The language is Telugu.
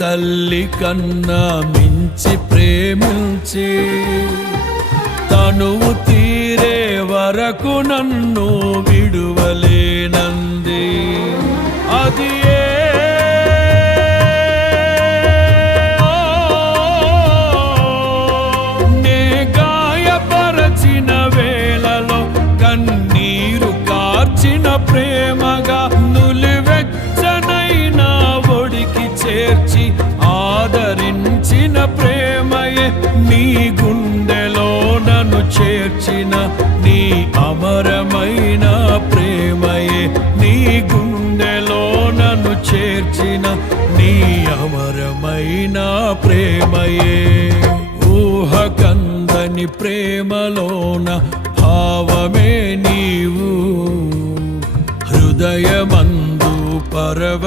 తల్లి కన్నా మించి ప్రేమించి తనువు తీరే వరకు నన్ను విడువలేనంది. అది నే గాయపరచిన వేళలో కన్నీరు కార్చిన ప్రేమగా నులివెచ్చనైన ఒడికి చేర్చి ఆదరించిన ప్రేమయే నీ గుండెలో నన్ను చేర్చిన నీ అమరమైన ప్రేమయే నీ గుండెలో నన్ను చేర్చిన నీ అమరమైన ప్రేమయే. ఊహకందని ప్రేమలోన భావమే నీవు హృదయమందు పరవశ